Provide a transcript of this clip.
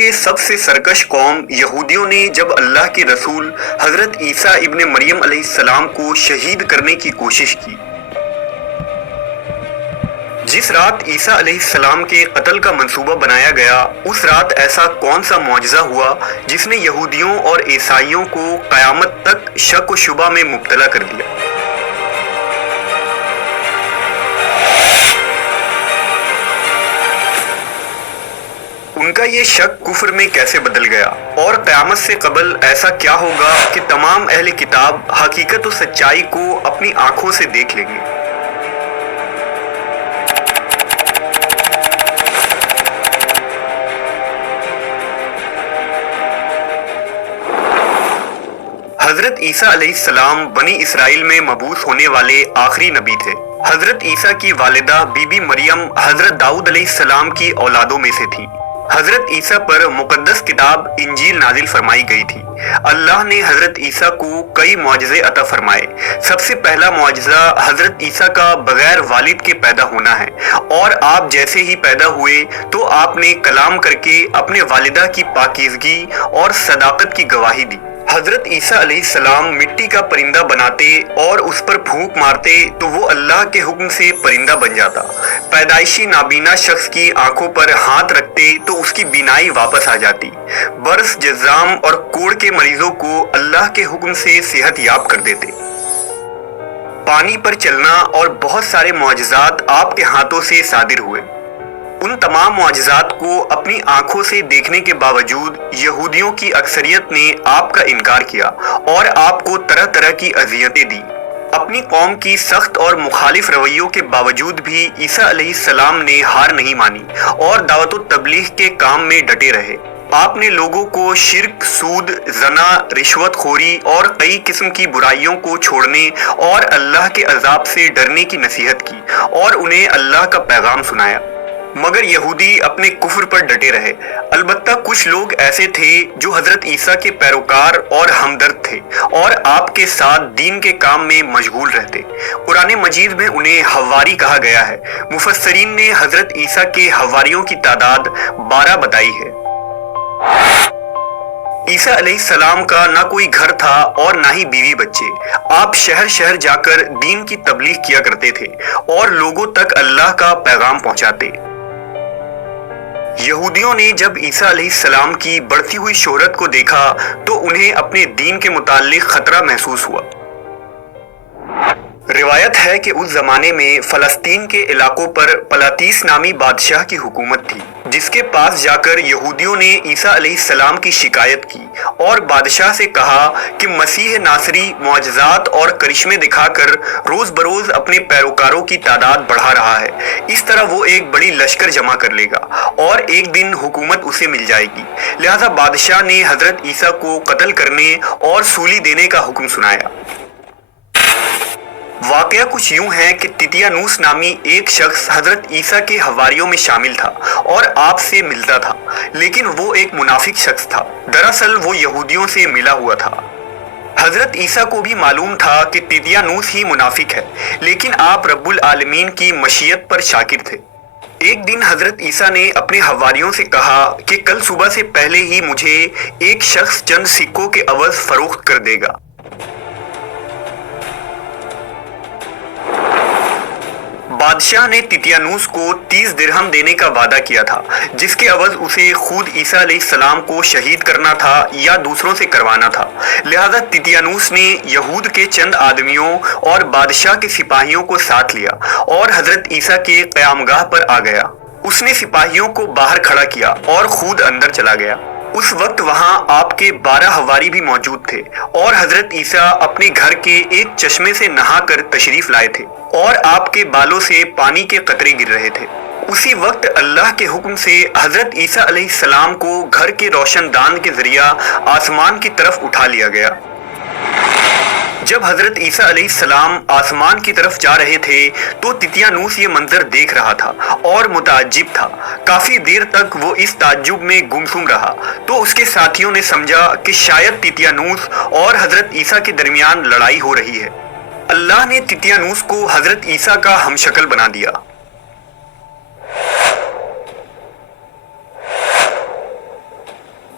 کے سب سے سرکش قوم یہودیوں نے جب اللہ کے رسول حضرت عیسیٰ ابن مریم علیہ السلام کو شہید کرنے کی کوشش کی۔ جس رات عیسیٰ علیہ السلام کے قتل کا منصوبہ بنایا گیا، اس رات ایسا کون سا معجزہ ہوا جس نے یہودیوں اور عیسائیوں کو قیامت تک شک و شبہ میں مبتلا کر دیا؟ ان کا یہ شک کفر میں کیسے بدل گیا، اور قیامت سے قبل ایسا کیا ہوگا کہ تمام اہل کتاب حقیقت و سچائی کو اپنی آنکھوں سے دیکھ لیں گے؟ حضرت عیسیٰ علیہ السلام بنی اسرائیل میں مبعوث ہونے والے آخری نبی تھے۔ حضرت عیسیٰ کی والدہ بی بی مریم حضرت داؤد علیہ السلام کی اولادوں میں سے تھی۔ حضرت عیسیٰ پر مقدس کتاب انجیل نازل فرمائی گئی تھی۔ اللہ نے حضرت عیسیٰ کو کئی معجزے عطا فرمائے۔ سب سے پہلا معجزہ حضرت عیسیٰ کا بغیر والد کے پیدا ہونا ہے، اور آپ جیسے ہی پیدا ہوئے تو آپ نے کلام کر کے اپنے والدہ کی پاکیزگی اور صداقت کی گواہی دی۔ حضرت عیسیٰ علیہ السلام مٹی کا پرندہ بناتے اور اس پر پھونک مارتے تو وہ اللہ کے حکم سے پرندہ بن جاتا۔ پیدائشی نابینا شخص کی آنکھوں پر ہاتھ رکھتے تو اس کی بینائی واپس آ جاتی۔ برس، جذام اور کوڑ کے مریضوں کو اللہ کے حکم سے صحت یاب کر دیتے۔ پانی پر چلنا اور بہت سارے معجزات آپ کے ہاتھوں سے صادر ہوئے۔ ان تمام معجزات کو اپنی آنکھوں سے دیکھنے کے باوجود یہودیوں کی اکثریت نے آپ کا انکار کیا اور آپ کو طرح طرح کی اذیتیں دی۔ اپنی قوم کی سخت اور مخالف رویوں کے باوجود بھی عیسیٰ علیہ السلام نے ہار نہیں مانی اور دعوت و تبلیغ کے کام میں ڈٹے رہے۔ آپ نے لوگوں کو شرک، سود، زنا، رشوت خوری اور کئی قسم کی برائیوں کو چھوڑنے اور اللہ کے عذاب سے ڈرنے کی نصیحت کی اور انہیں اللہ کا پیغام سنایا، مگر یہودی اپنے کفر پر ڈٹے رہے۔ البتہ کچھ لوگ ایسے تھے جو حضرت عیسیٰ کے پیروکار اور ہمدرد تھے اور آپ کے ساتھ دین کے کام میں مشغول رہتے۔ قرآن مجید میں انہیں حواری کہا گیا ہے۔ مفسرین نے حضرت عیسیٰ کے حواریوں کی تعداد 12 بتائی ہے۔ عیسیٰ علیہ السلام کا نہ کوئی گھر تھا اور نہ ہی بیوی بچے۔ آپ شہر شہر جا کر دین کی تبلیغ کیا کرتے تھے اور لوگوں تک اللہ کا پیغام پہنچاتے۔ یہودیوں نے جب عیسیٰ علیہ السلام کی بڑھتی ہوئی شہرت کو دیکھا تو انہیں اپنے دین کے متعلق خطرہ محسوس ہوا۔ روایت ہے کہ اس زمانے میں فلسطین کے علاقوں پر پلاتیس نامی بادشاہ کی حکومت تھی، جس کے پاس جا کر یہودیوں نے عیسیٰ علیہ السلام کی شکایت کی اور بادشاہ سے کہا کہ مسیح ناصری معجزات اور کرشمے دکھا کر روز بروز اپنے پیروکاروں کی تعداد بڑھا رہا ہے۔ اس طرح وہ ایک بڑی لشکر جمع کر لے گا اور ایک دن حکومت اسے مل جائے گی۔ لہذا بادشاہ نے حضرت عیسیٰ کو قتل کرنے اور سولی دینے کا حکم سنایا۔ واقعہ کچھ یوں ہے کہ تیتیانوس نامی ایک شخص حضرت عیسیٰ کے حواریوں میں شامل تھا اور آپ سے ملتا تھا، لیکن وہ ایک منافق شخص تھا۔ دراصل وہ یہودیوں سے ملا ہوا تھا۔ حضرت عیسیٰ کو بھی معلوم تھا کہ تیتیانوس ہی منافق ہے، لیکن آپ رب العالمین کی مشیت پر شاکر تھے۔ ایک دن حضرت عیسیٰ نے اپنے حواریوں سے کہا کہ کل صبح سے پہلے ہی مجھے ایک شخص چند سکوں کے عوض فروخت کر دے گا۔ بادشاہ نے تیتیانوس کو 30 درہم دینے کا وعدہ کیا تھا، جس کے عوض اسے خود عیسیٰ علیہ السلام کو شہید کرنا تھا یا دوسروں سے کروانا تھا۔ لہذا تیتیانوس نے یہود کے چند آدمیوں اور بادشاہ کے سپاہیوں کو ساتھ لیا اور حضرت عیسیٰ کے قیامگاہ پر آ گیا۔ اس نے سپاہیوں کو باہر کھڑا کیا اور خود اندر چلا گیا۔ اس وقت وہاں آپ کے 12 حواری بھی موجود تھے اور حضرت عیسیٰ اپنے گھر کے ایک چشمے سے نہا کر تشریف لائے تھے اور آپ کے بالوں سے پانی کے قطرے گر رہے تھے۔ اسی وقت اللہ کے حکم سے حضرت عیسیٰ علیہ السلام کو گھر کے روشن دان کے ذریعہ آسمان کی طرف اٹھا لیا گیا۔ جب حضرت عیسیٰ علیہ السلام آسمان کی طرف جا رہے تھے تو تیتیانوس یہ منظر دیکھ رہا تھا اور متعجب تھا۔ کافی دیر تک وہ اس تعجب میں گمسم رہا تو اس کے ساتھیوں نے سمجھا کہ شاید تیتیانوس اور حضرت عیسیٰ کے درمیان لڑائی ہو رہی ہے۔ اللہ نے تیتیانوس کو حضرت عیسیٰ کا ہم شکل بنا دیا۔